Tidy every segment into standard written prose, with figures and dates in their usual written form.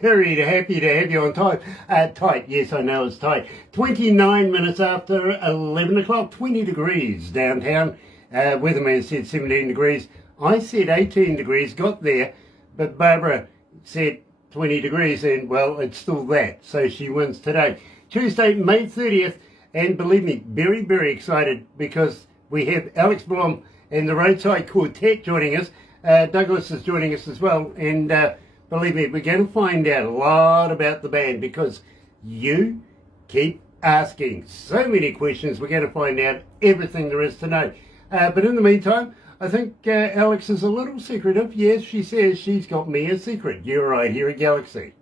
Very happy to have you on time. Tight, yes, I know it's tight. 29 minutes after 11 o'clock, 20 degrees downtown. Weatherman said 17 degrees. I said 18 degrees, got there, but Barbara said 20 degrees, and well, it's still that. So she wins today. Tuesday, May 30th, and believe me, very, very excited because we have Alex Blum and the Roadside Quartet joining us. Douglas is joining us as well, and believe me, we're going to find out a lot about the band because you keep asking so many questions. We're going to find out everything there is to know. But in the meantime, I think Alex is a little secretive. Yes, she says she's got me a secret. You're right here at Galaxy.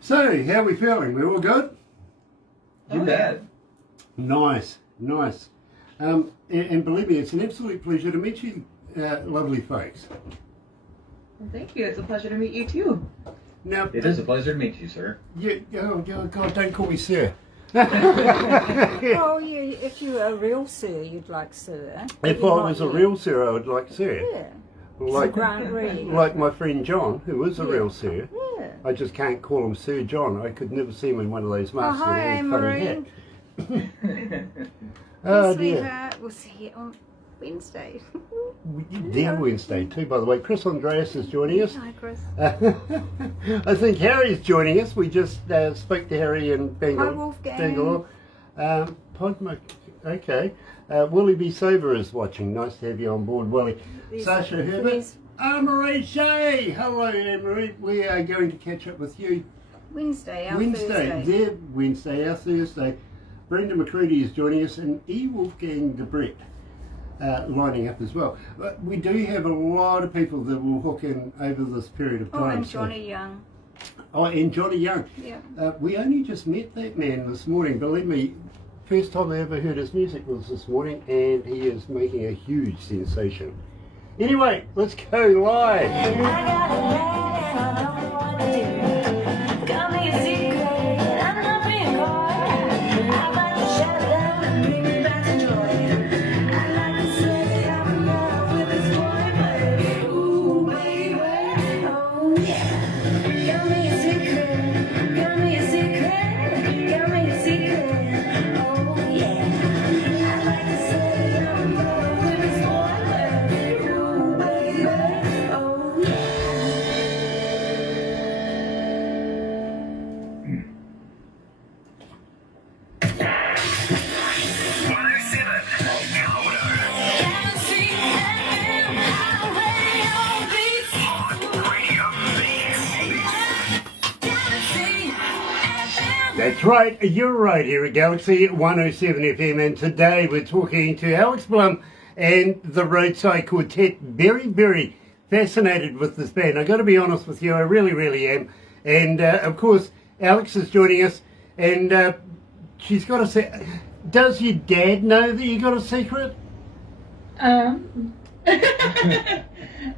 So, how are we feeling? We all good? You bet. Nice, nice. And believe me, it's an absolute pleasure to meet you, lovely folks. Well, thank you. It's a pleasure to meet you too. Now, It is a pleasure to meet you, sir. Oh, God, don't call me sir. Well, if you were a real sir, you'd like sir. If I was a real sir, I would like sir. Yeah. Like, Grant Reed. like my friend John, who is a real sir. Yeah. I just can't call him Sir John. I could never see him in one of those masks with a little funny hat. Oh, dear. Sweetheart, we'll see you on Wednesday. Dear Wednesday too, by the way. Chris Andreas is joining us. Hi, Chris. I think Harry's joining us. We just spoke to Harry in Bangalore. Hi, Wolfgang. Bangalore. Okay. Willie B. Sober is watching. Nice to have you on board, Willie. Sasha Herbert. Anne-Marie Shea. Hello, Anne-Marie. We are going to catch up with you Wednesday, our Wednesday. Thursday. Their Wednesday, our Thursday. Brenda McCready is joining us, and E. Wolfgang Debret lining up as well. But we do have a lot of people that will hook in over this period of time. Oh, and Johnny Young. Oh, and Johnny Young. Yeah. We only just met that man this morning. Believe me, first time I ever heard his music was this morning, and he is making a huge sensation. Anyway, let's go live. That's right, you're right here at Galaxy 107 FM, and today we're talking to Alex Blum and the Roadside Quartet. Very, very fascinated with this band. I've got to be honest with you, I really, really am. And of course, Alex is joining us, and she's got to say, does your dad know that you got a secret?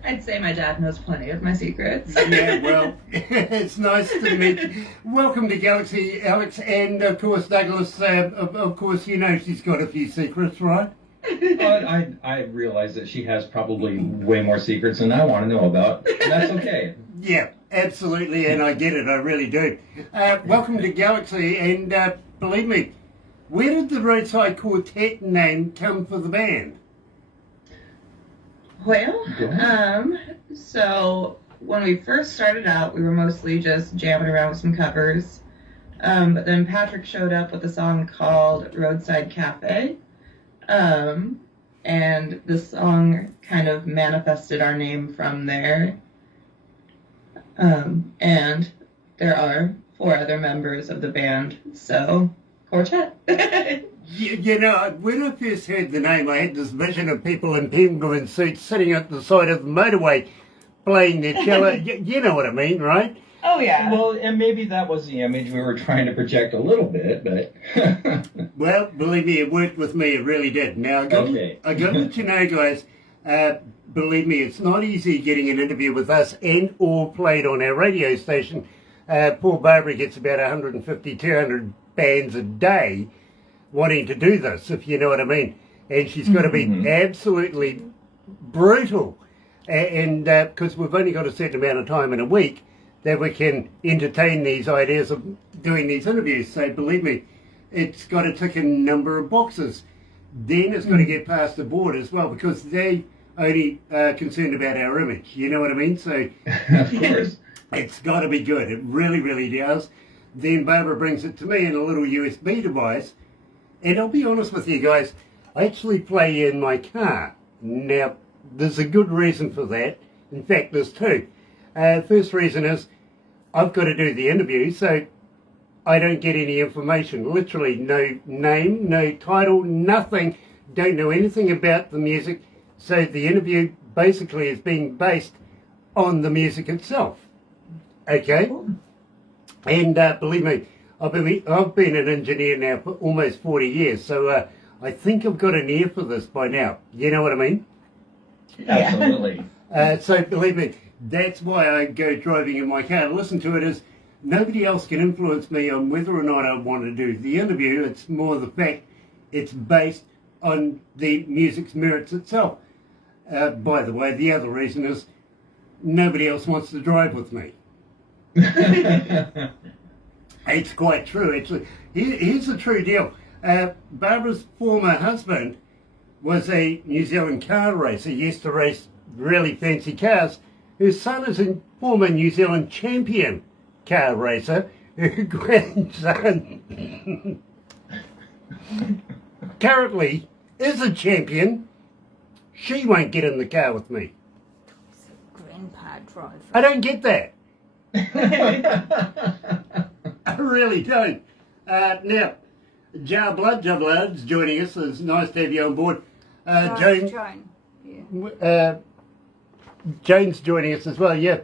I'd say my dad knows plenty of my secrets. Yeah, well, it's nice to meet you. Welcome to Galaxy, Alex, and of course, Douglas. Of course, you know she's got a few secrets, right? But I realize that she has probably way more secrets than I want to know about. And that's okay. Yeah, absolutely, and I get it, I really do. Welcome to Galaxy, and believe me, where did the Roadside Quartet name come for the band? Well, so when we first started out, we were mostly just jamming around with some covers. But then Patrick showed up with a song called Roadside Cafe. And the song kind of manifested our name from there. And there are 4 other members of the band, so Quartet. You know, when I first heard the name, I had this vision of people in penguin suits sitting at the side of the motorway playing their cello. You know what I mean, right? Oh, yeah. Well, and maybe that was the image we were trying to project a little bit, but... Well, believe me, it worked with me. It really did. Now, I got to let you know, guys, believe me, it's not easy getting an interview with us and or played on our radio station. Poor Barbara gets about 150, 200 bands a day. wanting to do this, if you know what I mean. And she's got to be absolutely brutal. And because we've only got a certain amount of time in a week that we can entertain these ideas of doing these interviews. So believe me, it's got to tick a number of boxes. Then it's got to get past the board as well, because they only concerned about our image. You know what I mean? So Of course. it's got to be good. It really, really does. Then Barbara brings it to me in a little USB device. And I'll be honest with you guys, I actually play in my car. Now, there's a good reason for that. In fact, there's two. First reason is I've got to do the interview, so I don't get any information. Literally no name, no title, nothing. Don't know anything about the music. So the interview basically is being based on the music itself. Okay? And believe me, I've been an engineer now for almost 40 years, so I think I've got an ear for this by now. You know what I mean? Absolutely. So believe me, that's why I go driving in my car. Listen to it as nobody else can influence me on whether or not I want to do the interview. It's more the fact it's based on the music's merits itself. By the way, the other reason is nobody else wants to drive with me. It's quite true, actually. Here's the true deal. Barbara's former husband was a New Zealand car racer. He used to race really fancy cars. His son is a former New Zealand champion car racer. Her grandson currently is a champion. She won't get in the car with me. It's a grandpa driver. I don't get that. I really don't. Now, Jar Blood's joining us. It's nice to have you on board. Joan. Yeah. Jane's joining us as well, yeah.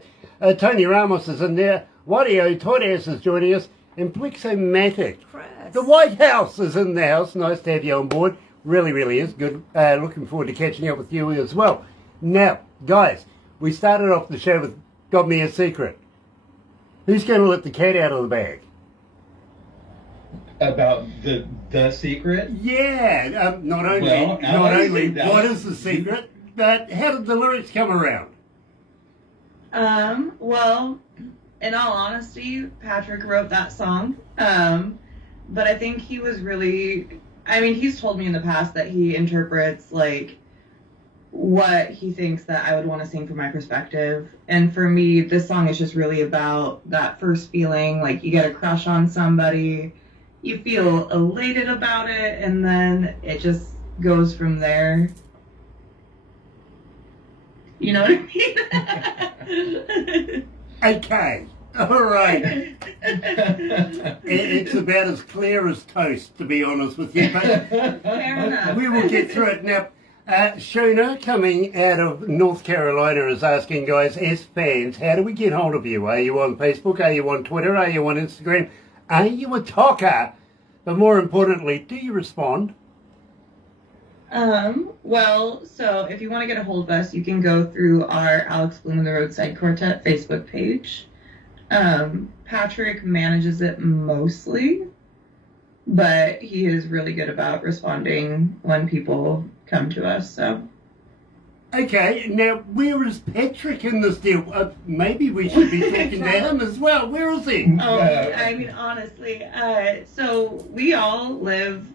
Tony Ramos is in there. Wario Torres is joining us. And Plexomatic. Chris. The White House is in the house. Nice to have you on board. Really, really is good. Looking forward to catching up with you as well. Now, guys, we started off the show with Got Me a Secret. Who's going to let the cat out of the bag? About the secret? Yeah, not only that what was- is the secret, but how did the lyrics come around? Well, in all honesty, Patrick wrote that song. But I think he was really, I mean, he's told me in the past that he interprets, like, what he thinks that I would want to sing from my perspective. And for me, this song is just really about that first feeling, like you get a crush on somebody, you feel elated about it, and then it just goes from there. You know what I mean? Okay, all right. It's about as clear as toast, to be honest with you, but Fair enough. we will get through it. Now, Shona, coming out of North Carolina, is asking, guys, as fans, how do we get hold of you? Are you on Facebook? Are you on Twitter? Are you on Instagram? Are you a talker? But more importantly, do you respond? Well, so if you want to get a hold of us, you can go through our Alex Blum and the Roadside Quartet Facebook page. Patrick manages it mostly, but he is really good about responding when people come to us, so. Okay, now, where is Patrick in this deal? Maybe we should be talking to him as well. Where is he? Oh, I mean, honestly, so we all live,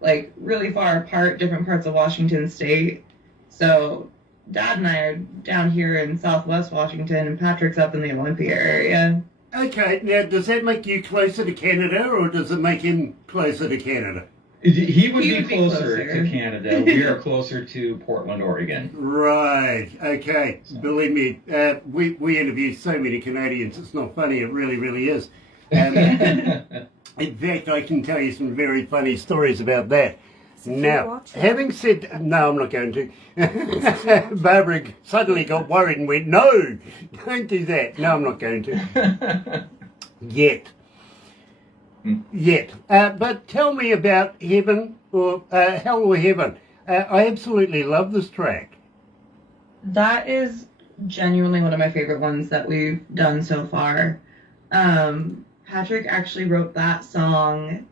like, really far apart, different parts of Washington State. So Dad and I are down here in Southwest Washington, and Patrick's up in the Olympia area. Okay, now, does that make you closer to Canada, or does it make him closer to Canada? He would He be would be closer closer. to Canada. We are closer to Portland, Oregon. Right, okay. Believe me, we interview so many Canadians, it's not funny, it really, really is. In fact, I can tell you some very funny stories about that. Now, watch it. having said, no, I'm not going to. Barbara suddenly got worried and went, no, don't do that. No, I'm not going to. Yet. But tell me about Heaven, or Hell or Heaven. I absolutely love this track. That is genuinely one of my favorite ones that we've done so far. Patrick actually wrote that song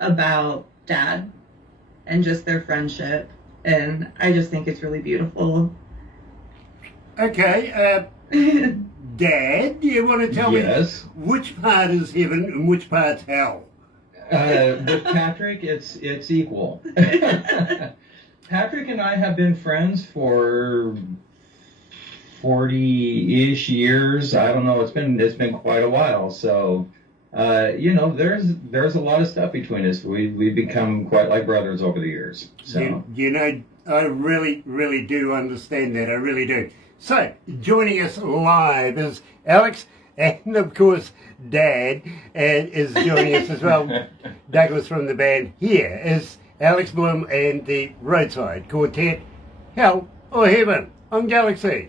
about Dad and just their friendship. And I just think it's really beautiful. Okay, Dad, do you want to tell me which part is heaven and which part's hell? With Patrick, it's equal. Patrick and I have been friends for 40-ish years. I don't know. It's been quite a while. So, there's a lot of stuff between us. We've become quite like brothers over the years. So I really, really do understand that. I really do. So, joining us live is Alex, and of course, Dad is joining us as well. Douglas from the band. Here is Alex Blum and the Roadside Quartet, Hell or Heaven on Galaxy.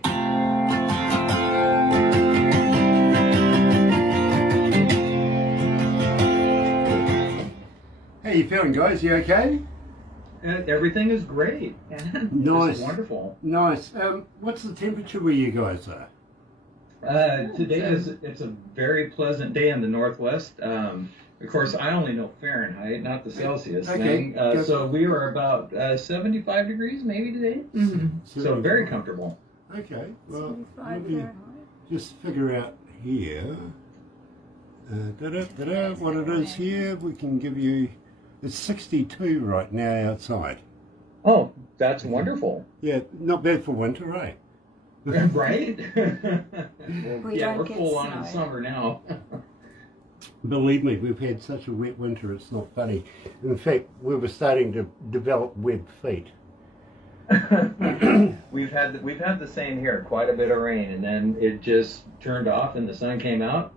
How you feeling, guys? You okay? everything is great. Nice. This is wonderful. Nice. What's the temperature where you guys are? Today it's a very pleasant day in the Northwest. Of course, I only know Fahrenheit, not the Celsius thing. So we were about 75 degrees maybe today. Mm-hmm. So very comfortable. Okay. Well, 75 let me Fahrenheit. just figure out here. What it is here. We can give you. It's 62 right now outside. Oh, that's wonderful. Yeah, not bad for winter, right? Right? We Yeah, don't we're get full on in snow. summer now. Believe me, we've had such a wet winter, it's not funny. In fact, we were starting to develop web feet. We've had the same here, quite a bit of rain, and then it just turned off and the sun came out.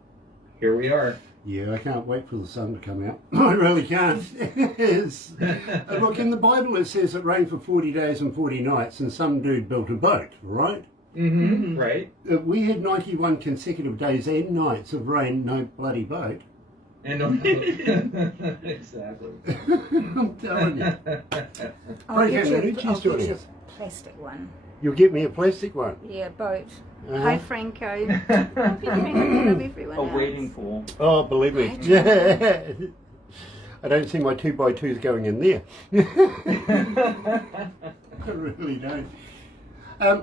Here we are. Yeah, I can't wait for the sun to come out. I really can't. Look, in the Bible it says it rained for 40 days and 40 nights, and some dude built a boat, right? Mm-hmm. Right. We had 91 consecutive days and nights of rain, no bloody boat. And exactly. I'm telling you. I'll Okay, get now, you, who's I'll doing get you this? a plastic one. You'll get me a plastic one. Yeah, boat. Uh-huh. Hi, Franco. Love you, Franco. Love everyone A else. wading pool. Oh, believe me. I don't see my 2x2s going in there. I really don't.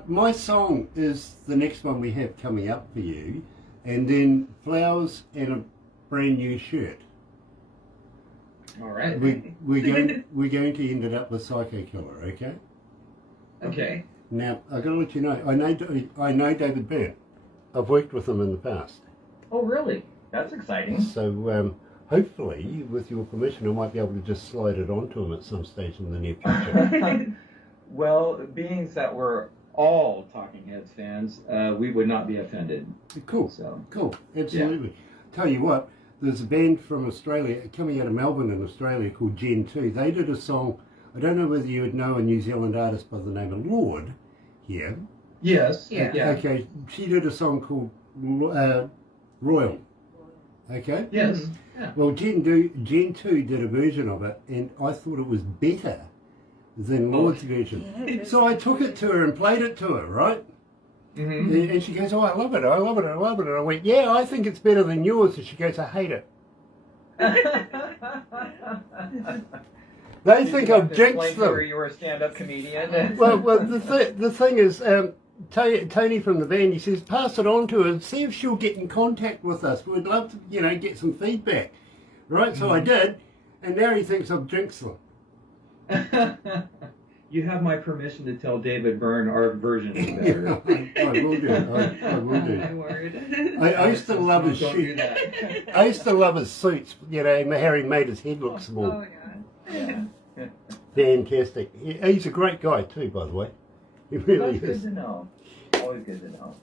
My song is the next one we have coming up for you, and then Flowers and a Brand New Shirt. All right. We're going to end it up with Psycho Killer, okay? Okay. Now, I've got to let you know, I know David Byrne. I've worked with him in the past. Oh, really? That's exciting. So hopefully, with your permission, I might be able to just slide it onto him at some stage in the near future. Well, being that we're all Talking Heads fans, we would not be offended. Cool, So. cool, absolutely. Tell you what, there's a band from Australia, coming out of Melbourne in Australia, called Gen 2. They did a song, I don't know whether you would know a New Zealand artist by the name of Lord here. Yes. Yeah. Okay, she did a song called Royal. Okay? Yes. Yeah. Well, Gen 2 did a version of it, and I thought it was better than Lord's version. Yeah, it is. So I took it to her and played it to her, right? Mm-hmm. And she goes, oh, I love it, I love it, I love it. And I went, yeah, I think it's better than yours. And she goes, I hate it. They think I've jinxed them. You were a stand-up comedian. Well, the thing is, Tony from the band, he says, pass it on to her and see if she'll get in contact with us. We'd love to, get some feedback. Right? So I did, and now he thinks I've jinxed them. You have my permission to tell David Byrne our version is better. I will do. I will do. My word. I used to love his Don't do shoes. that. I used to love his suits. Harry made his head look small. Oh, yeah. Fantastic. He's a great guy too, by the way. He really That's is. good to know. Always good to know.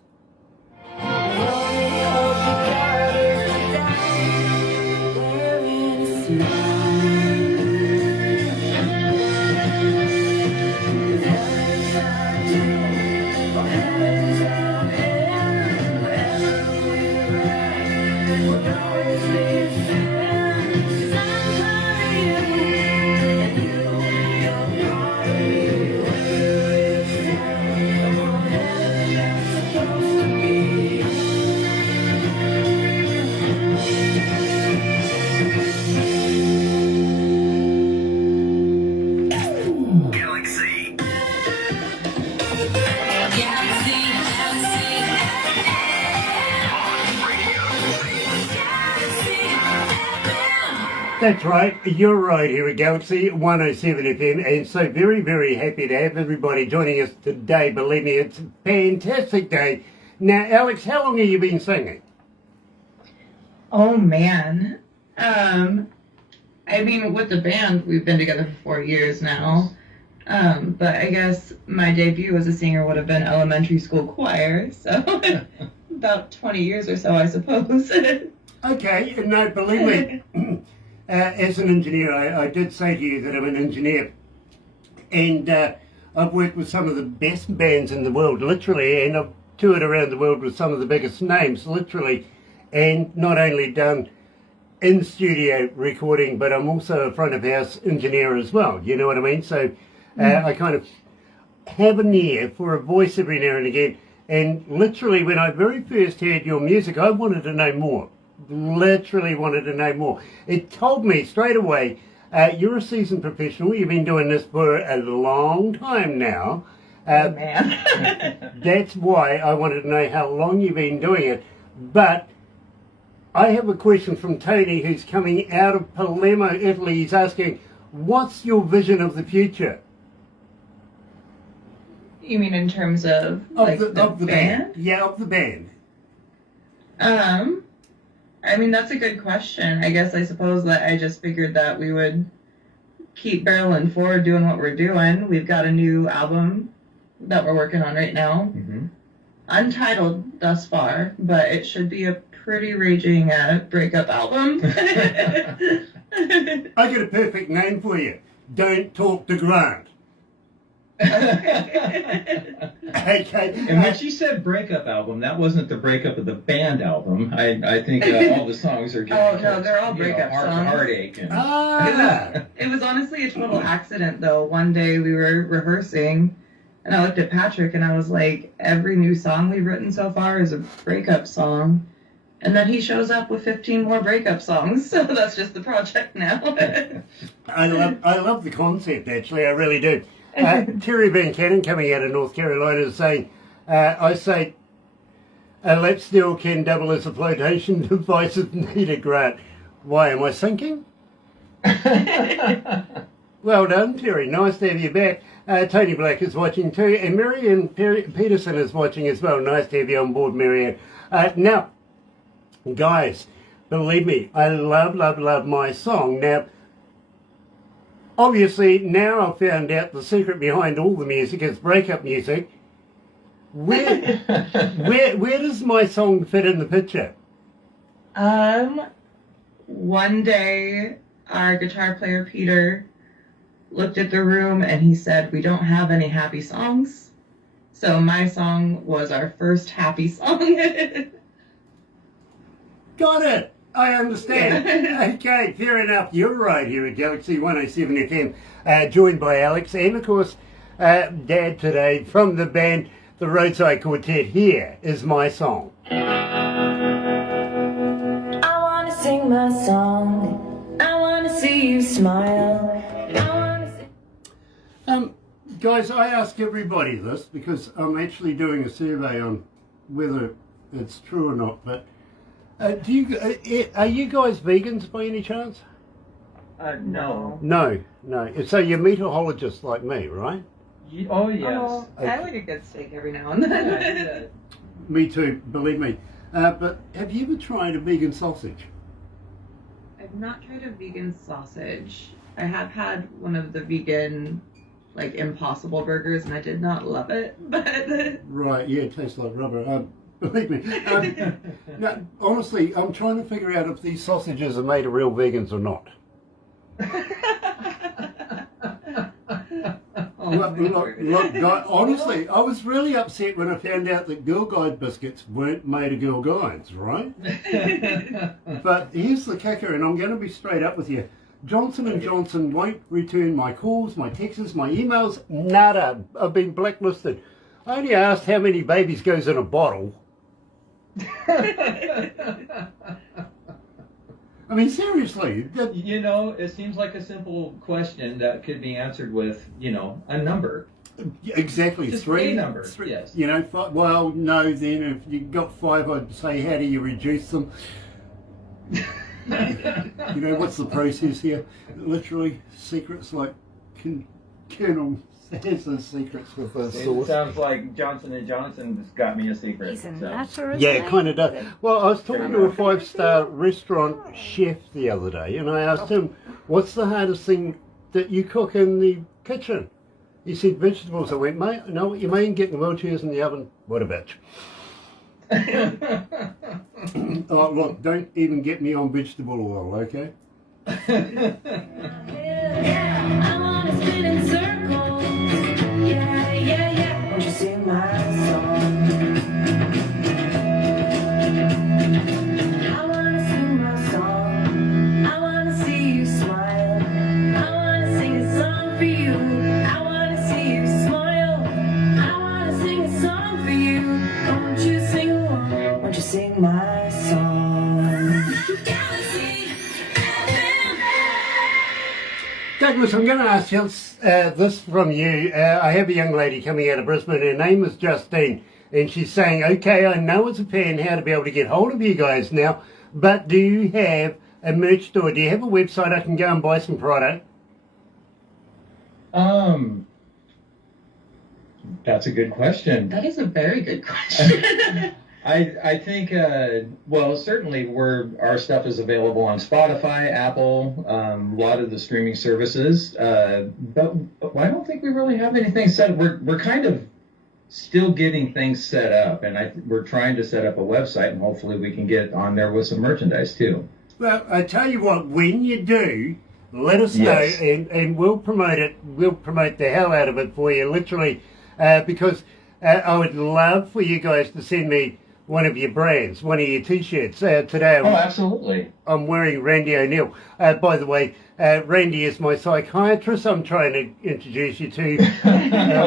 That's right, you're right here at Galaxy 107 FM, and so very, very happy to have everybody joining us today. Believe me, it's a fantastic day. Now, Alex, how long have you been singing? Oh man. I mean, with the band, we've been together for 4 years now. But I guess my debut as a singer would have been elementary school choir, so about 20 years or so, I suppose. Okay, no, believe me, as an engineer, I did say to you that I'm an engineer, and I've worked with some of the best bands in the world, literally, and I've toured around the world with some of the biggest names, literally, and not only done in-studio recording, but I'm also a front-of-house engineer as well, you know what I mean? So I kind of have an ear for a voice every now and again, and literally when I very first heard your music, I wanted to know more. Literally wanted to know more. It told me straight away, you're a seasoned professional, you've been doing this for a long time now. Oh, man. That's why I wanted to know how long you've been doing it. But I have a question from Tony, who's coming out of Palermo, Italy. He's asking, what's your vision of the future? You mean in terms of the band? Yeah, of the band. I mean, that's a good question. I suppose that I just figured that we would keep barreling forward doing what we're doing. We've got a new album that we're working on right now. Mm-hmm. Untitled thus far, but it should be a pretty raging breakup album. I got a perfect name for you. Don't Talk to Grant. Okay. And when she said breakup album, that wasn't the breakup of the band album. I think all the songs are just they're all breakup songs. Heartache. And... It was honestly a total accident, though. One day we were rehearsing, and I looked at Patrick, and I was like, every new song we've written so far is a breakup song. And then he shows up with 15 more breakup songs, so that's just the project now. I love the concept, actually, I really do. Terry Van Cannon, coming out of North Carolina, is saying, I say, a lap steel can double as a flotation device if needed, Grant. Why, am I sinking? Well done, Terry. Nice to have you back. Tony Black is watching too, and Marianne Peterson is watching as well. Nice to have you on board, Marianne. Now, guys, believe me, I love my song. Now, obviously, now I've found out the secret behind all the music is breakup music. Where does my song fit in the picture? One day, our guitar player, Peter, looked at the room and he said, we don't have any happy songs. So my song was our first happy song. Got it. I understand. Okay, fair enough. You're right here at Galaxy 107 FM, joined by Alex and, of course, Dad today from the band, the Roadside Quartet. Here is my song. I want to sing my song. I want to see you smile. Guys, I ask everybody this because I'm actually doing a survey on whether it's true or not, but are you guys vegans by any chance? No. No. So you're meatologists like me, right? Oh, yes. Oh, I like a good steak every now and then. Me too, believe me. But have you ever tried a vegan sausage? I've not tried a vegan sausage. I have had one of the vegan, Impossible burgers, and I did not love it. But Right, yeah, it tastes like rubber. Believe me. No, honestly, I'm trying to figure out if these sausages are made of real vegans or not. Look, guy, honestly, I was really upset when I found out that Girl Guide biscuits weren't made of Girl Guides, right? But here's the kicker, and I'm going to be straight up with you. Johnson & Johnson won't return my calls, my texts, my emails, nada. I've been blacklisted. I only asked how many babies goes in a bottle. I mean, seriously. It seems like a simple question that could be answered with, a number. Exactly. Just three. A number, three, yes. Five, well, no, then if you got five, I'd say, how do you reduce them? You know, what's the process here? Literally, secrets like Colonel has the secrets with the It sauce. sounds like Johnson & Johnson's got me a secret. He's a so. nutter, isn't Yeah, he? it kind of does. Well, I was talking to a 5-star restaurant chef the other day, and I asked him, what's the hardest thing that you cook in the kitchen? He said vegetables. I went, mate, I know what you mean, getting wheelchairs in the oven. What a bitch. Oh, look, don't even get me on vegetable oil, okay? I wanna spin in circles. Yeah, yeah, yeah. Won't you sing my song? I wanna sing my song. I wanna see you smile. I wanna sing a song for you. I wanna see you smile. I wanna sing a song for you. Won't you sing along? Won't you sing my song? Galaxy FM. Douglas, I'm going to ask you this from you. I have a young lady coming out of Brisbane. Her name is Justine, and she's saying, okay, I know as a fan how to be able to get hold of you guys now, but do you have a merch store? Do you have a website I can go and buy some product? That's a good question. That is a very good question. I think, well, certainly our stuff is available on Spotify, Apple, a lot of the streaming services, but I don't think we really have anything set up. We're kind of still getting things set up, and we're trying to set up a website, and hopefully we can get on there with some merchandise too. Well, I tell you what, when you do, let us Yes. know, and we'll promote it. We'll promote the hell out of it for you, literally, because I would love for you guys to send me one of your brands, one of your T-shirts. Today Oh, absolutely. I'm wearing Randy O'Neill. By the way, Randy is my psychiatrist I'm trying to introduce you to.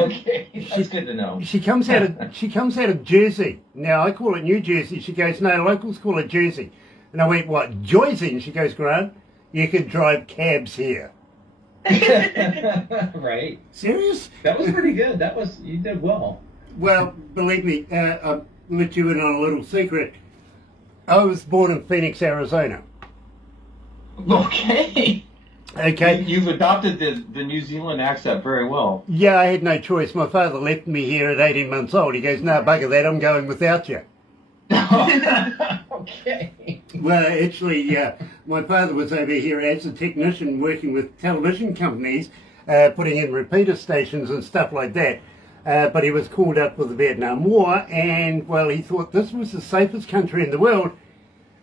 Okay, that's good to know. She comes out of Jersey. Now, I call it New Jersey. She goes, no, locals call it Jersey. And I went, what, Jersey? And she goes, Grant, you could drive cabs here. Right. Serious? That was pretty good. You did well. Well, believe me, I'll let you in on a little secret. I was born in Phoenix, Arizona. Okay. Okay. You've adopted the New Zealand accent very well. Yeah, I had no choice. My father left me here at 18 months old. He goes, no, bugger that, I'm going without you. Okay. Well, actually, my father was over here as a technician working with television companies, putting in repeater stations and stuff like that. But he was called up for the Vietnam War, and, well, he thought this was the safest country in the world,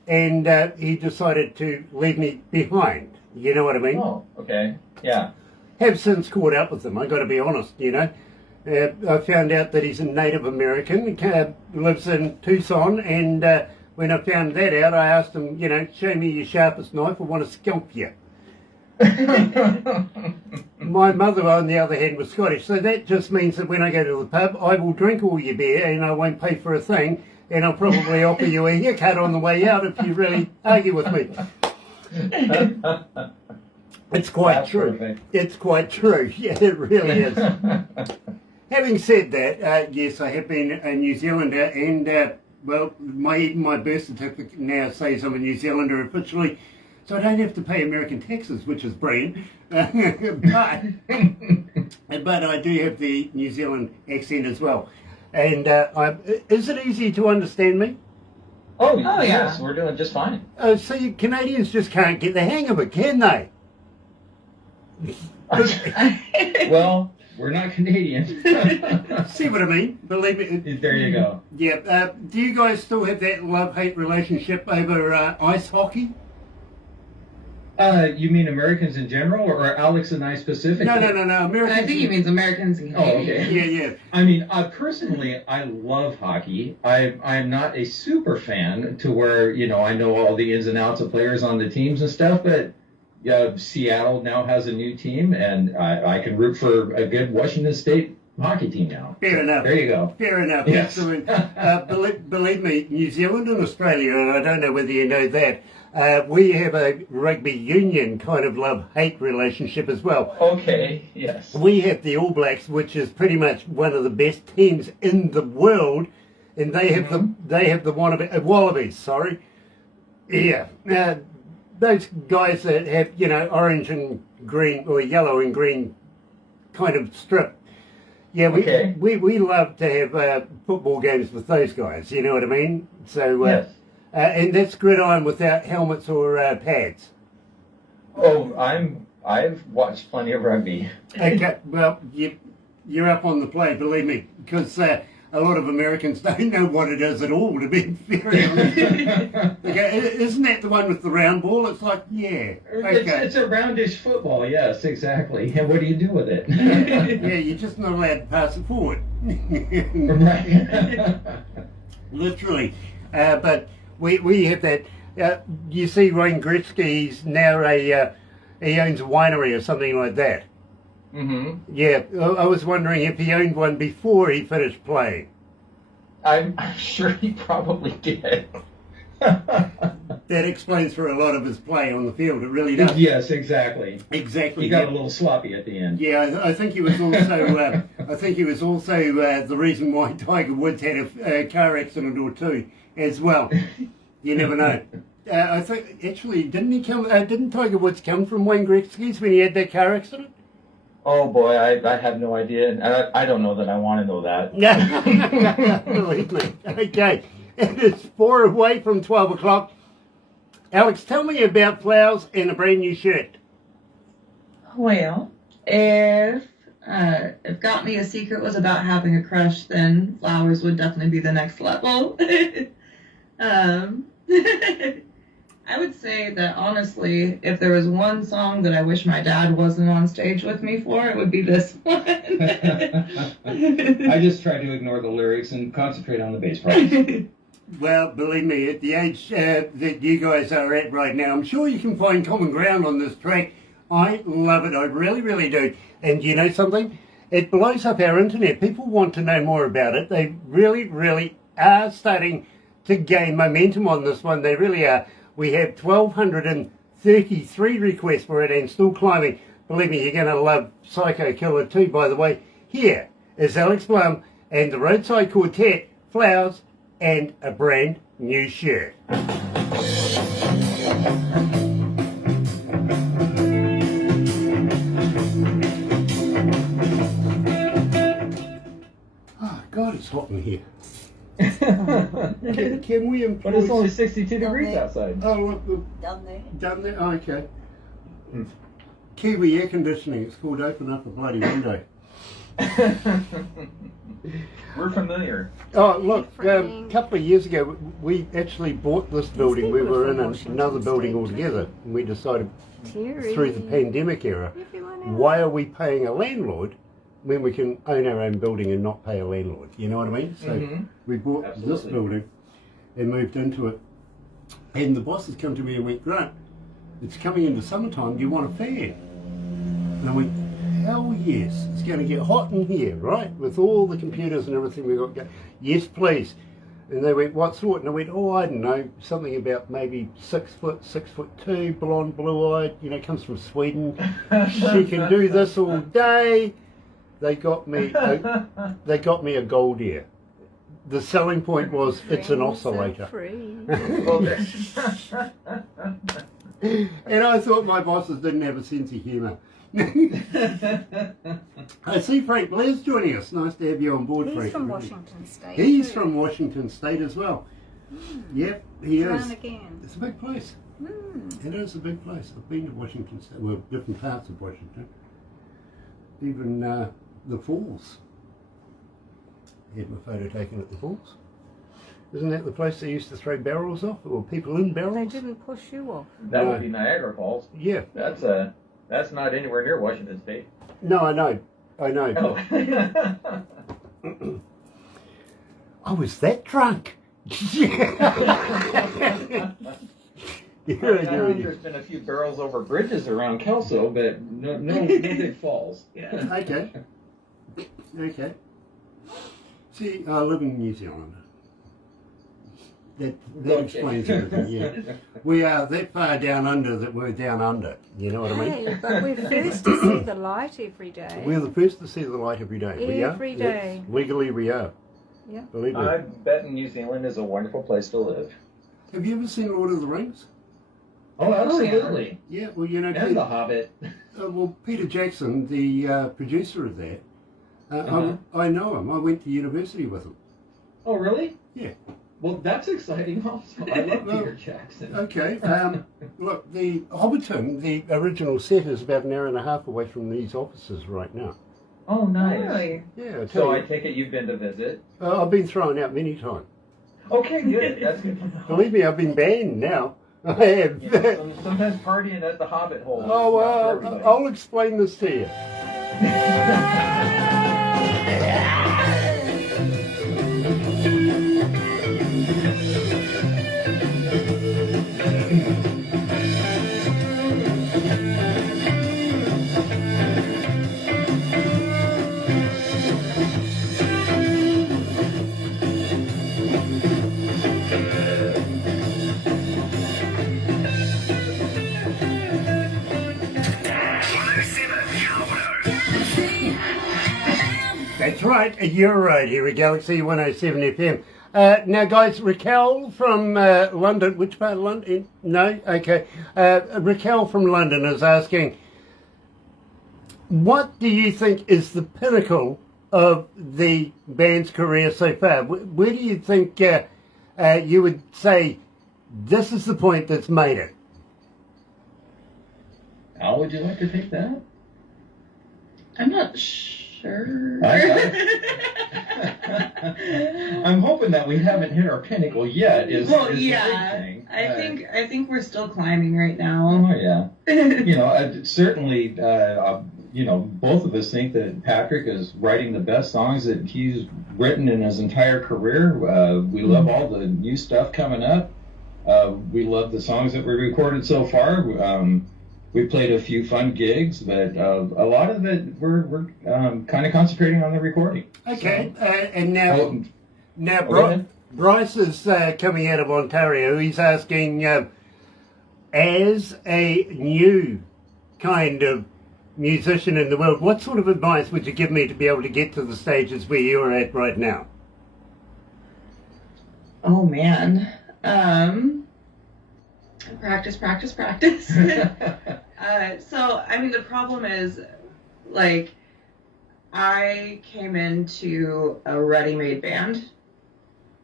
and he decided to leave me behind. You know what I mean? Oh, okay. Yeah. Have since caught up with him, I got to be honest, you know. I found out that he's a Native American, lives in Tucson, and when I found that out, I asked him, you know, show me your sharpest knife, I want to scalp you. My mother, on the other hand, was Scottish, so that just means that when I go to the pub, I will drink all your beer and I won't pay for a thing, and I'll probably offer you a haircut on the way out if you really argue with me. It's quite true. Perfect. It's quite true. Yeah, it really is. Having said that, yes, I have been a New Zealander, and well, my birth certificate now says I'm a New Zealander officially, so I don't have to pay American taxes, which is brilliant. but I do have the New Zealand accent as well. And is it easy to understand me? Oh, yeah. yes, we're doing just fine. So you Canadians just can't get the hang of it, can they? Well, we're not Canadian. See what I mean? Believe me. There you go. Yeah. Do you guys still have that love-hate relationship over ice hockey? You mean Americans in general, or Alex and I specifically? No. Americans. I think he means Americans and Oh, Canadians. okay. Yeah. I mean, personally, I love hockey. I'm not a super fan to where, you know, I know all the ins and outs of players on the teams and stuff, but Seattle now has a new team, and I can root for a good Washington State hockey team now. Fair enough. There you go. Fair enough. Yes. Believe me, New Zealand and Australia, and I don't know whether you know that, we have a rugby union kind of love-hate relationship as well. Okay, yes. We have the All Blacks, which is pretty much one of the best teams in the world, and they have the Wallabies. Sorry, yeah. those guys that have, you know, orange and green or yellow and green kind of strip. Yeah, we love to have football games with those guys. You know what I mean? So Yes. And that's gridiron without helmets or pads. Oh, I've watched plenty of rugby. Okay, well, you're up on the play, believe me, because a lot of Americans don't know what it is at all, to be very honest. Okay, isn't that the one with the round ball? It's like, yeah. Okay. It's a roundish football, yes, exactly. And what do you do with it? Yeah, you're just not allowed to pass it forward. Right. Literally. But we have that. You see Wayne Gretzky, he's now he owns a winery or something like that. Mm-hmm. Yeah, I was wondering if he owned one before he finished playing. I'm sure he probably did. That explains for a lot of his play on the field. It really does. Yes, exactly. Exactly. He got a little sloppy at the end. Yeah, I think he was also. I think he was also the reason why Tiger Woods had a car accident or two as well. You never know. I think actually didn't Tiger Woods come from Wayne Gretzky's when he had that car accident? Oh boy, I have no idea. And I don't know that I want to know that. Yeah, believe me. Okay, it is 4 away from 12 o'clock. Alex, tell me about flowers and a brand new shirt. Well, if Got Me a Secret was about having a crush, then Flowers would definitely be the next level. I would say that honestly, if there was one song that I wish my dad wasn't on stage with me for, it would be this one. I just try to ignore the lyrics and concentrate on the bass parts. Well, believe me, at the age that you guys are at right now, I'm sure you can find common ground on this track. I love it. I really, really do. And you know something? It blows up our internet. People want to know more about it. They really, really are starting to gain momentum on this one. They really are. We have 1,233 requests for it and still climbing. Believe me, you're going to love Psycho Killer too, by the way. Here is Alex Blum and the Roadside Quartet, Flowers, and a brand new shirt. Oh, God, it's hot in here. Can we employ... But it's only 62 degrees outside. Oh, look, Down there. down there? Oh, okay. Kiwi air conditioning. It's called Open Up a Bloody Window. We're familiar. Oh, look, a Frank. couple of years ago, we actually bought this building. We were in another building altogether. And we decided Terry. through the pandemic era, why are we paying a landlord when we can own our own building and not pay a landlord? You know what I mean? So we bought this Absolutely. building and moved into it. And the bosses come to me and went, Grant, it's coming into summertime. Do you want a fan? And I went, hell yes. It's going to get hot in here, right? With all the computers and everything we got going. Yes, please. And they went, what sort? And I went, oh, I don't know, something about maybe 6 foot, 6'2", blonde, blue-eyed, you know, comes from Sweden. She can do this all day. They got me a gold ear. The selling point was it's an oscillator. And I thought my bosses didn't have a sense of humour. I see Frank Blair's joining us. Nice to have you on board, Frank. He's from Washington State. He's too. from Washington State as well. Yep, he Around is. again. It's a big place. It is a big place. I've been to Washington State, well, different parts of Washington. Even the Falls. Had my photo taken at the Falls. Isn't that the place they used to throw barrels off, or people in barrels? They didn't push you off. That would be Niagara Falls. Yeah. That's not anywhere near Washington State. No, I know. Oh. I was that drunk. There's been a few barrels over bridges around Kelso, but no big falls. Yeah. Okay. Okay. See, I live in New Zealand. That Okay. explains everything, yeah. We are that far down under that we're down under. You know what I mean? Hey, but we're first to see the light every day. We're the first to see the light every day. We are. Every day. Yes, legally we are. Yeah. Believe me. I bet New Zealand is a wonderful place to live. Have you ever seen Lord of the Rings? Oh, absolutely. Yeah, well, you know, And The Hobbit. well, Peter Jackson, the producer of that, I know him. I went to university with him. Oh, really? Yeah. Well, that's exciting also. I love Peter Jackson. Okay. Look, the Hobbiton, the original set, is about an hour and a half away from these offices right now. Oh, nice. Really? Yeah. So I take it you've been to visit? I've been thrown out many times. Okay, good. That's good to know. Believe me, I've been banned now. I have. You know, sometimes partying at the Hobbit hole. Oh, well, I'll explain this to you. That's right, you're right here at Galaxy 107 FM. Now, guys, Raquel from London, which part of London? No? Okay. Raquel from London is asking, what do you think is the pinnacle of the band's career so far? Where do you think you would say this is the point that's made it? Al, would you like to take that? I'm not sure. I'm hoping that we haven't hit our pinnacle yet. Is the big thing. I think we're still climbing right now. Oh yeah. You know, certainly. You know, both of us think that Patrick is writing the best songs that he's written in his entire career. We love all the new stuff coming up. We love the songs that we recorded so far. We played a few fun gigs, but a lot of it we're kind of concentrating on the recording. Okay, So, and now Bryce is coming out of Ontario. He's asking, as a new kind of musician in the world, what sort of advice would you give me to be able to get to the stages where you're at right now? Oh man. Practice. So, I mean, the problem is, like, I came into a ready-made band.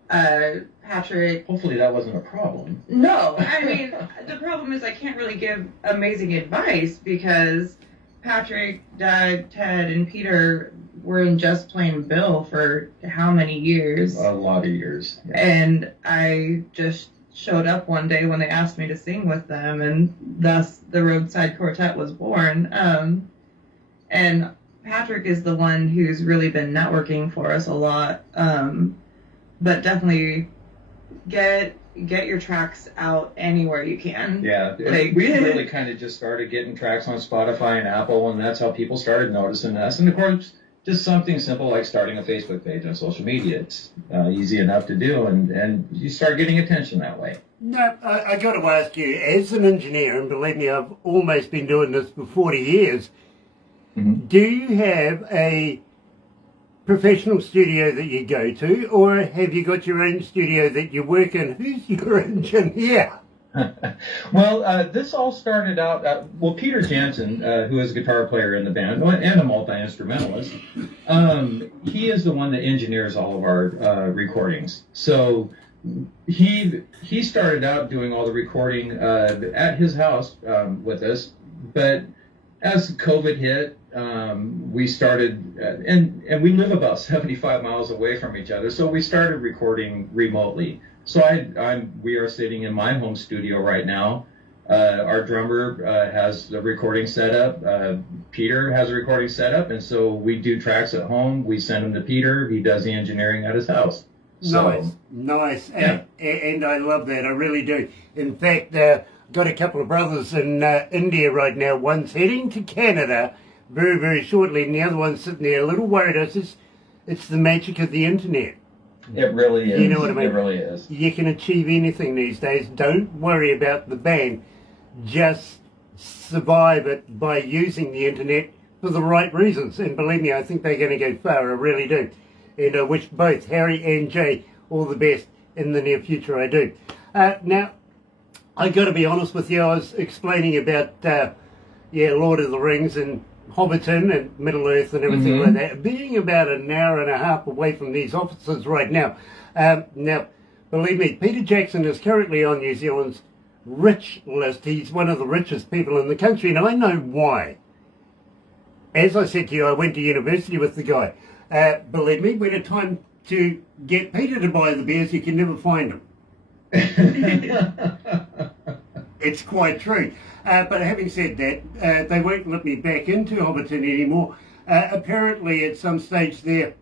Patrick... Hopefully that wasn't a problem. No, I mean, the problem is I can't really give amazing advice because Patrick, Doug, Ted, and Peter were in Just Plain Bill for how many years? A lot of years. Yeah. And I just showed up one day when they asked me to sing with them, and thus the Roadside Quartet was born. And Patrick is the one who's really been networking for us a lot. But definitely get your tracks out anywhere you can. Yeah, Like, we really kind of just started getting tracks on Spotify and Apple, and that's how people started noticing us. And of course, just something simple like starting a Facebook page on social media. It's easy enough to do, and you start getting attention that way. No, I got to ask you, as an engineer, and believe me, I've almost been doing this for 40 years, do you have a professional studio that you go to, or have you got your own studio that you work in? Who's your engineer? Well, this all started out, Peter Jansen, who is a guitar player in the band and a multi-instrumentalist, he is the one that engineers all of our recordings. So he started out doing all the recording at his house with us, but as COVID hit, we started, and we live about 75 miles away from each other, so we started recording remotely. So we are sitting in my home studio right now. Our drummer has the recording set up. Peter has a recording set up, and so we do tracks at home. We send them to Peter. He does the engineering at his house. So, Nice. Yeah. And I love that. I really do. In fact, got a couple of brothers in India right now. One's heading to Canada very, very shortly, and the other one's sitting there a little worried. It's the magic of the internet. It really is. You know what I mean? It really is. You can achieve anything these days. Don't worry about the band. Just survive it by using the internet for the right reasons. And believe me, I think they're going to go far. I really do. And I wish both Harry and Jay all the best in the near future. I do. Now, I got to be honest with you, I was explaining about, Lord of the Rings and Hobbiton and Middle Earth and everything like that. Being about an hour and a half away from these offices right now. Now, believe me, Peter Jackson is currently on New Zealand's rich list. He's one of the richest people in the country, and I know why. As I said to you, I went to university with the guy. Believe me, when it's time to get Peter to buy the beers, you can never find them. It's quite true. But having said that, they won't let me back into Hobbiton anymore. Apparently, at some stage there,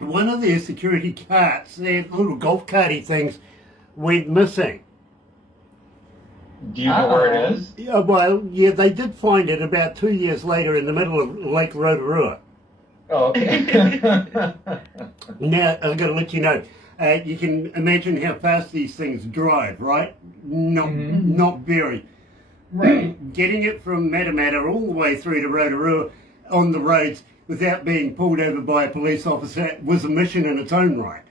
one of their security carts, their little golf carty things, went missing. Do you know where it is? Yeah, well, yeah, they did find it about 2 years later in the middle of Lake Rotorua. Oh, okay. Now, I've got to let you know, you can imagine how fast these things drive, right? Not very. Right. Getting it from Matamata all the way through to Rotorua on the roads without being pulled over by a police officer was a mission in its own right.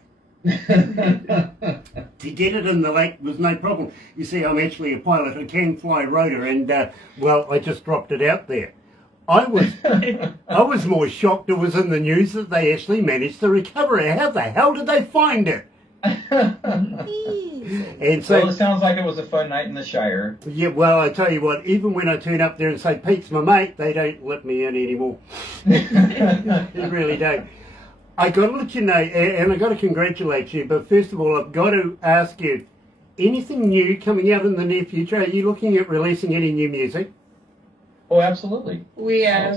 To get it in the lake was no problem. You see, I'm actually a pilot. I can fly rotor, and I just dropped it out there. I was more shocked it was in the news that they actually managed to recover it. How the hell did they find it? And so, well, it sounds like it was a fun night in the Shire. Yeah, well, I tell you what, even when I turn up there and say, Pete's my mate, they don't let me in anymore. They really don't. I got to let you know, and I got to congratulate you, but first of all, I've got to ask you, anything new coming out in the near future? Are you looking at releasing any new music? Oh, absolutely. We have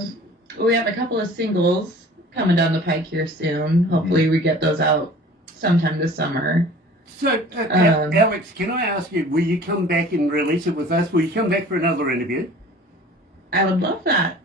a couple of singles coming down the pike here soon. Hopefully we get those out sometime this summer. So, Alex, can I ask you, will you come back and release it with us? Will you come back for another interview? I would love that.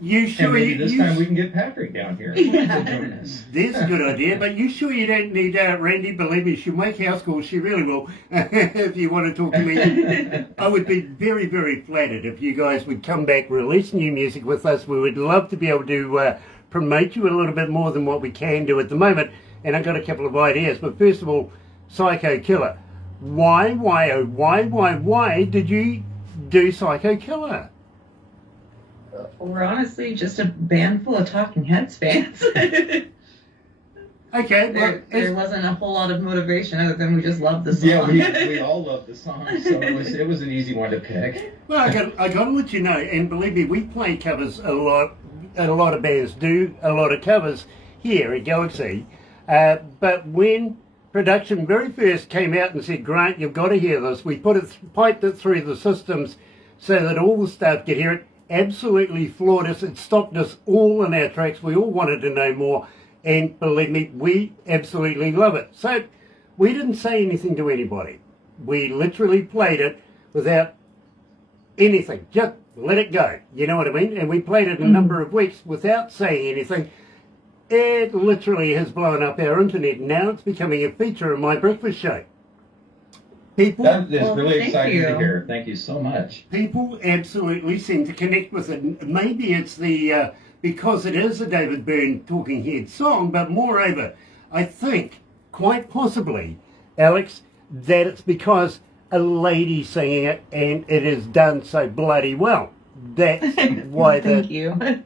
You sure? And maybe this time we can get Patrick down here to join us. There's a good idea, but you sure you don't need Randy? Believe me, she'll make house calls. She really will. If you want to talk to me, I would be very, very flattered if you guys would come back, release new music with us. We would love to be able to promote you a little bit more than what we can do at the moment. And I've got a couple of ideas. But first of all, Psycho Killer. Why did you do Psycho Killer? We're honestly just a band full of Talking Heads fans. Okay, well, there wasn't a whole lot of motivation other than we just loved the song. Yeah, we all love the song, so it was an easy one to pick. Well, I got to let you know, and believe me, we play covers a lot. A lot of bands do a lot of covers here at Galaxy. But when production very first came out and said, Grant, you've got to hear this, we piped it through the systems so that all the staff could hear it. Absolutely floored us. It stopped us all in our tracks. We all wanted to know more. And believe me, we absolutely love it. So we didn't say anything to anybody. We literally played it without anything. Just let it go. You know what I mean? And we played it a number of weeks without saying anything. It literally has blown up our internet. Now it's becoming a feature of my breakfast show. People, that is really exciting to hear. Thank you so much. People absolutely seem to connect with it. Maybe it's the because it is a David Byrne Talking Head song, but moreover, I think quite possibly, Alex, that it's because a lady singing it and it is done so bloody well. That's why. Thank you.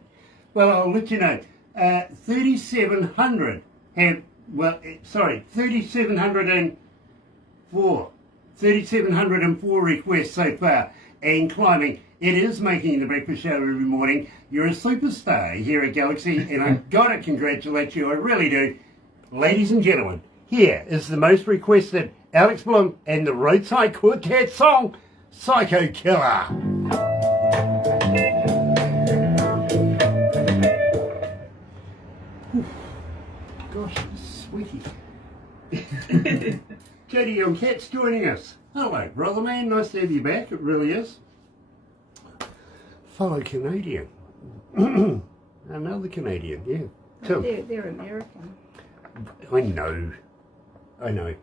Well, I'll let you know. 3,700 have. 3,704. 3,704 requests so far and climbing. It is making the breakfast show every morning. You're a superstar here at Galaxy, and I've got to congratulate you. I really do. Ladies and gentlemen, here is the most requested Alex Blum and the Roadside Quartet song, Psycho Killer. Gosh, sweetie. Jody Young Cat's joining us. Hello, brother man. Nice to have you back. It really is. Fellow Canadian. Another Canadian, yeah. So, They're American. I know.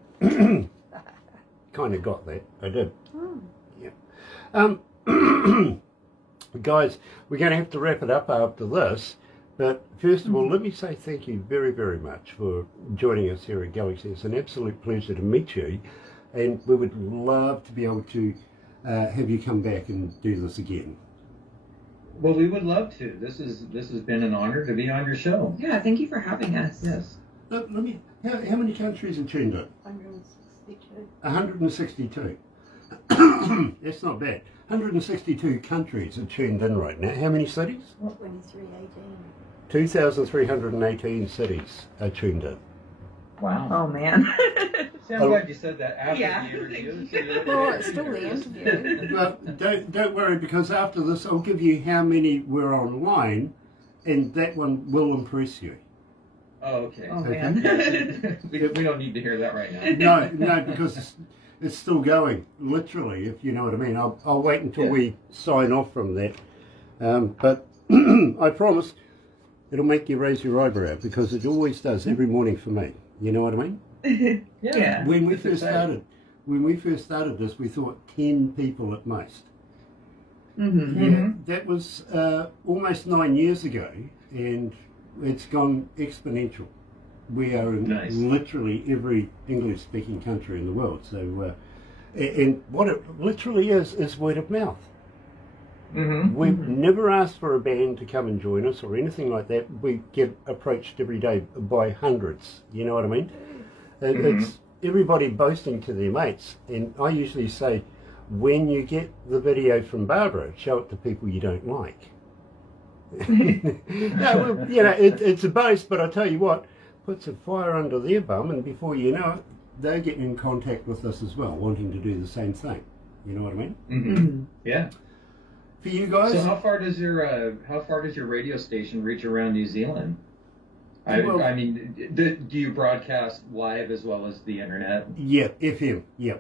Kind of got that. I did. Oh. Yeah. Guys, we're going to have to wrap it up after this. But first of all, let me say thank you very, very much for joining us here at Galaxy. It's an absolute pleasure to meet you. and we would love to be able to have you come back and do this again. Well, we would love to. This has been an honor to be on your show. Yeah, thank you for having us. Yes. Let me. How many countries are tuned in? 162. 162. That's not bad. 162 countries are tuned in right now. How many cities? 2318. 2,318 cities are tuned in. Wow. Oh man. See, I'm glad you said that after Yeah, the interview. thank you. Well, it's still the interview. Well, don't worry, because after this I'll give you how many were online, and that one will impress you. Oh, okay. Oh Okay. man. we don't need to hear that right now. No, because it's still going, literally, if you know what I mean. I'll wait until we sign off from that. But I promise it'll make you raise your eyebrow, because it always does every morning for me. You know what I mean? Yeah. When we It's first exciting. started this, we thought 10 people at most. Mm-hmm. Yeah, that was almost 9 years ago, and it's gone exponential. We are in Nice. literally every English-speaking country in the world. So, and what it literally is word of mouth. Mm-hmm. We've never asked for a band to come and join us or anything like that. We get approached every day by hundreds. You know what I mean? It's everybody boasting to their mates. And I usually say, when you get the video from Barbara, show it to people you don't like. No, well, you know, it's a boast, but I tell you what, puts a fire under their bum, and before you know it, they're getting in contact with us as well, wanting to do the same thing. You know what I mean? Mm-hmm. Yeah. For you guys, So how far does your radio station reach around New Zealand? I mean, do you broadcast live as well as the internet? yeah, FM, yeah.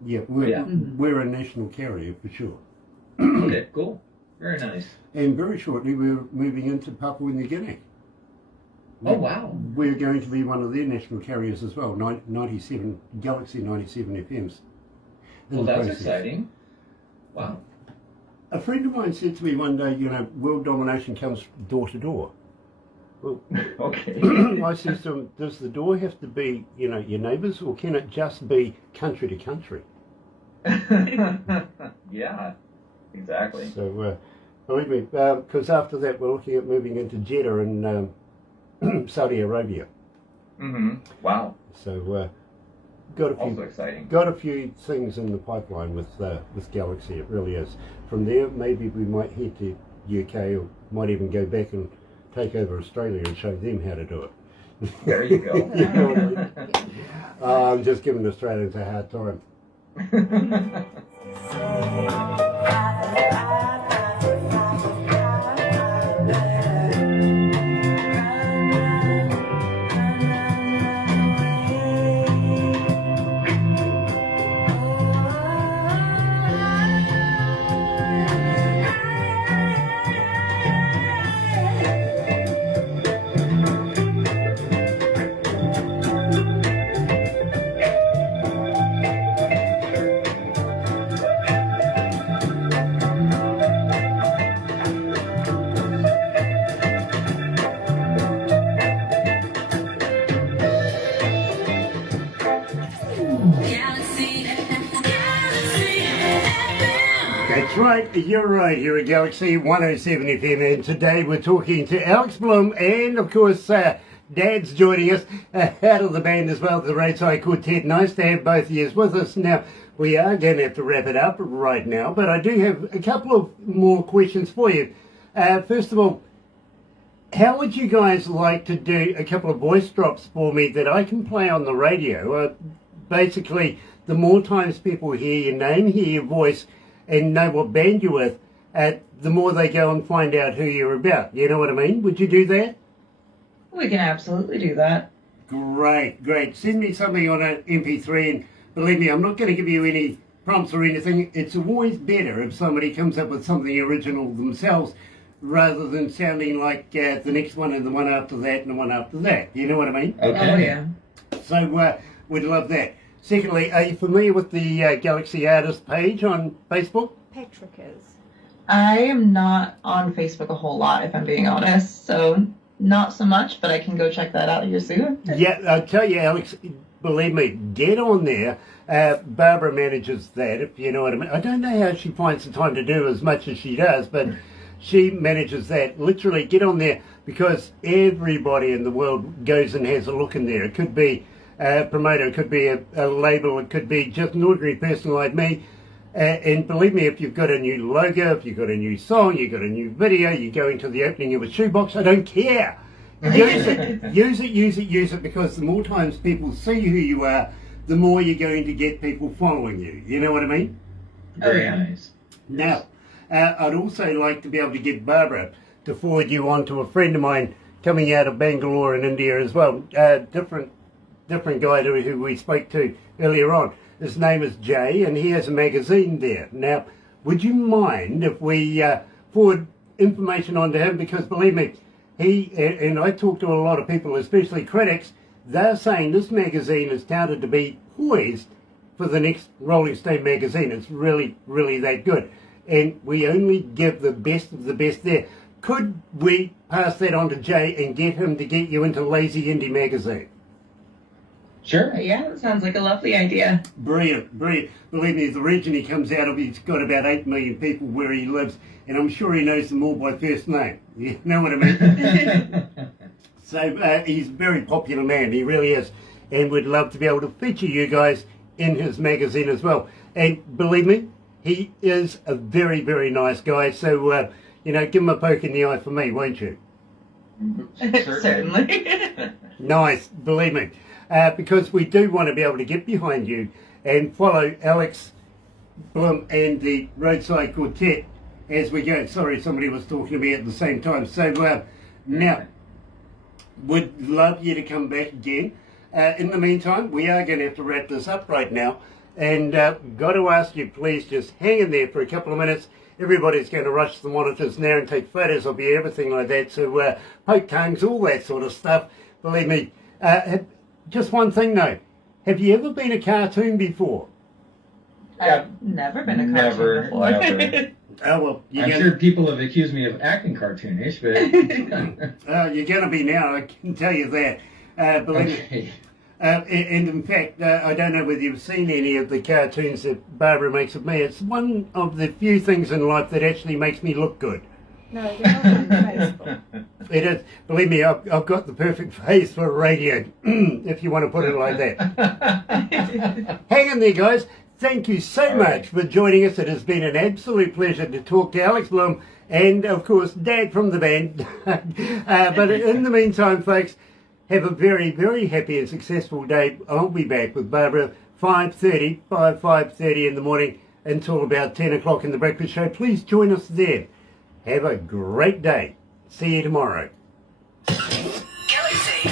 We're Yeah. we're a national carrier for sure. Okay, cool. Very nice. And very shortly we're moving into Papua New Guinea. Oh, wow. We're going to be one of their national carriers as well. 97 Galaxy 97 FMs. in Well, the that's process. exciting. Wow. A friend of mine said to me one day, you know, world domination comes door to door. Well, Okay. I said to him, does the door have to be, you know, your neighbours, or can it just be country to country? Yeah. Exactly. So, believe me, because after that we're looking at moving into Jeddah in Saudi Arabia. Mm-hmm. Wow. So, got Also exciting. a few things in the pipeline with Galaxy. It really is. From there, maybe we might head to UK, or might even go back and take over Australia and show them how to do it. There you go. You know what I mean? I'm just giving Australians a hard time. That's right, you're right, here at Galaxy 107 FM, and today we're talking to Alex Blum, and of course Dad's joining us out of the band as well, the Roadside Quartet. Nice to have both of you with us. Now, we are going to have to wrap it up right now, but I do have a couple of more questions for you. First of all, how would you guys like to do a couple of voice drops for me that I can play on the radio? Basically, the more times people hear your name, hear your voice, and know what band you're with, the more they go and find out who you're about. You know what I mean? Would you do that? We can absolutely do that. Great, great. Send me something on an MP3, and believe me, I'm not going to give you any prompts or anything. It's always better if somebody comes up with something original themselves, rather than sounding like the next one and the one after that and the one after that. You know what I mean? Okay. Oh yeah. So we'd love that. Secondly, are you familiar with the Galaxy Artist page on Facebook? Patrick is. I am not on Facebook a whole lot, if I'm being honest, so not so much, but I can go check that out here soon. Yeah, I tell you, Alex, believe me, get on there Barbara manages that, if you know what I mean. I don't know how she finds the time to do as much as she does, but she manages that. Literally, get on there, because everybody in the world goes and has a look in there. It could be a promoter, it could be a label, it could be just an ordinary person like me. And believe me, if you've got a new logo, if you've got a new song, you've got a new video, you're going to the opening of a shoebox, I don't care. Use it, use it, because the more times people see who you are, the more you're going to get people following you. You know what I mean? Very nice. Now, I'd also like to be able to get Barbara to forward you on to a friend of mine coming out of Bangalore in India as well. Different guy who we spoke to earlier on. His name is Jay, and he has a magazine there. Now, would you mind if we forward information on to him? Because believe me, he, and I talk to a lot of people, especially critics, they're saying this magazine is touted to be poised for the next Rolling Stone magazine. It's really, really that good. And we only give the best of the best there. Could we pass that on to Jay and get him to get you into Lazy Indie magazine? Sure. Yeah, that sounds like a lovely idea. Brilliant, brilliant. Believe me, the region he comes out of, he's got about 8 million people where he lives, and I'm sure he knows them all by first name. You know what I mean? So he's a very popular man, he really is, and we'd love to be able to feature you guys in his magazine as well. And believe me, he is a very, very nice guy, so, you know, give him a poke in the eye for me, won't you? Certainly. Nice, believe me. Because we do want to be able to get behind you and follow Alex, Blum and the Roadside Quartet as we go. Sorry, somebody was talking to me at the same time. So now, would love you to come back again. In the meantime, we are going to have to wrap this up right now. And got to ask you, please just hang in there for a couple of minutes. Everybody's going to rush the monitors now and take photos of you, everything like that. So poke tongues, all that sort of stuff. Believe me. Just one thing though, have you ever been a cartoon before? I've never been a cartoon before. Never. Oh well, I'm sure people have accused me of acting cartoonish, but you're going to be now, I can tell you that. Believe me. okay. And in fact, I don't know whether you've seen any of the cartoons that Barbara makes of me. It's one of the few things in life that actually makes me look good. No, they're not on Facebook. It is. Believe me, I've got the perfect face for a radio, if you want to put it like that. Hang in there, guys. Thank you so much for joining us. It has been an absolute pleasure to talk to Alex Blum and, of course, Dad from the band. But in the meantime, folks, have a very, very happy and successful day. I'll be back with Barbara 5:30 in the morning until about 10 o'clock in the breakfast show. Please join us then. Have a great day. See you tomorrow. Galaxy.